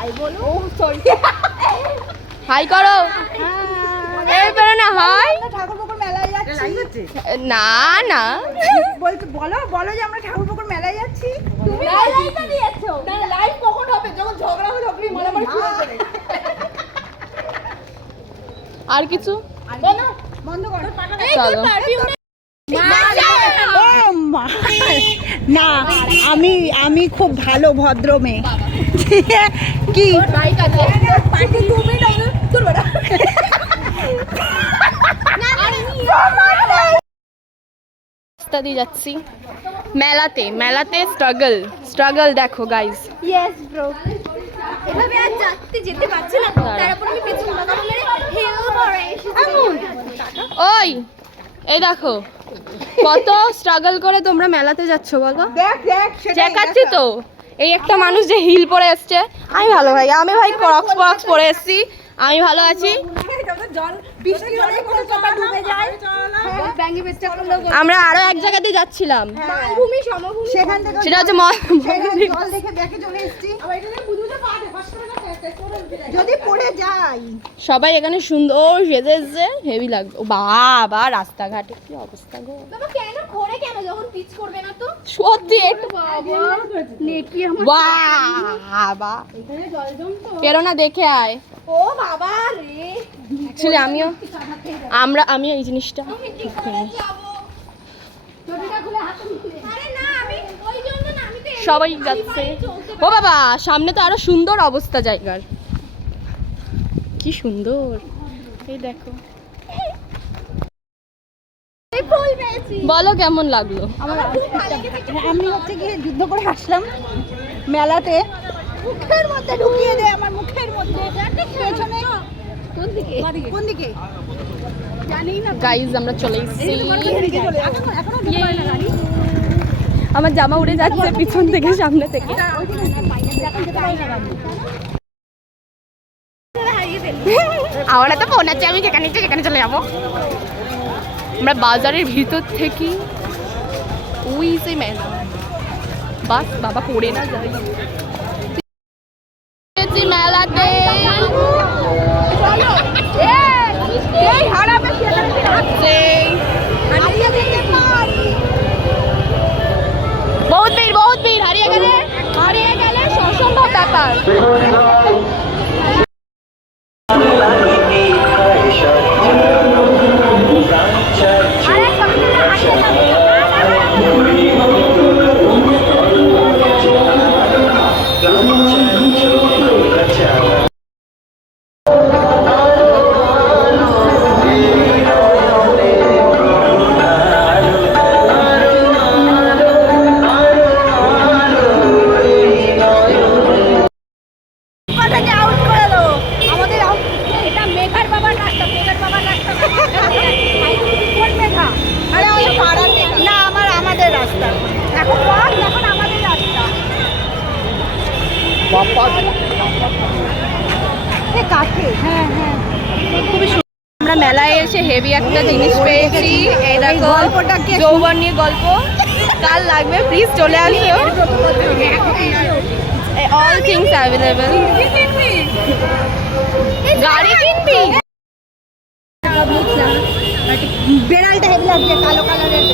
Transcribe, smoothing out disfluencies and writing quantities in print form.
High করো। এই করো না হাই। ঠাকুরপুকুর মেলায় যাচ্ছি। না না বলছো বলো বলো যে আমরা ঠাকুরপুকুর মেলায় যাচ্ছি। তুমি লাইভটা দিয়েছো না, লাইভ কখন হবে? যখন ঝগড়া হবে তখনই মারামারি শুরু হবে। আর কিছু বন্ধ করো। চলো না আমি খুব ভালো ভদ্র মেয়ে। কি বাইক আছে রাস্তা দিয়ে যাচ্ছি মেলাতে স্ট্রাগল দেখো গাইস। ইয়েস ব্রো, এভাবে আর যেতে পারছি না। তারপর আমি পেছন কথা বলে হেল করে ওই এই দেখো কত স্ট্রাগল করে তোমরা মেলাতে যাচ্ছ বলো। দেখ চেকাচ্ছি তো। এই একটা মানুষ যে হিল পরে এসছে, আমি ভালো ভাই, আমি ভাই ক্রক্স পরে এসছি, আমি ভালো আছি। আমরা আরো এক জায়গাতে যাচ্ছিলাম, সেখান থেকে সেটা হচ্ছে জল দেখে দেখে চলে এসেছি। যদি পড়ে যাই সবাই এখানে সুন্দর সেজে এসছে, হেভি লাগবে। ও বাবা রাস্তাঘাটে কি অবস্থা গো। বাবা কেন করে কেন যখন পিচ করবে না তো? সত্যি একটু বাবা পেরো না, দেখে আয়। ও বাবা রে, অ্যাকচুয়ালি আমি এই জিনিসটা আরে না আমি ওই জন্য না, আমি তো সবাই যাচ্ছে। ও বাবা সামনে তো আরো সুন্দর অবস্থা জায়গার, কি সুন্দর। এই দেখো, ফুল পেয়েছি। বলো কেমন লাগলো। আমি হচ্ছে গিয়ে যুদ্ধ করে আসলাম মেলাতে। মুখের মধ্যে ঢুকিয়ে দে, আমার মুখের মধ্যে। পেছনে কোন দিকে জানি না গাইজ আমরা চলে এসেছি। এখনো ঢুকবে না গাড়ি। আমার জামা উড়ে যাচ্ছে পিছন থেকে সামনে থেকে। আমরা তো মনে হচ্ছে আমি যেখানে ইচ্ছে সেখানে চলে যাবো। আমরা বাজারের ভিতর থেকে ওই যে মেলা, বাস বাবা পড়ে না যায়। মেলাতে বহুত ভিড় হারিয়ে গেলে অসম্ভব ব্যাপার। আমরা মেলায় এসে হেভি একটা জিনিস পেয়েছি। এই দেখো যৌবন নিয়ে গল্প, কাল লাগবে প্লিজ চলে আসো। All things available. গাড়ি কিনবি? বেড়ালটা হেভি লাগছে, কালো কালারের।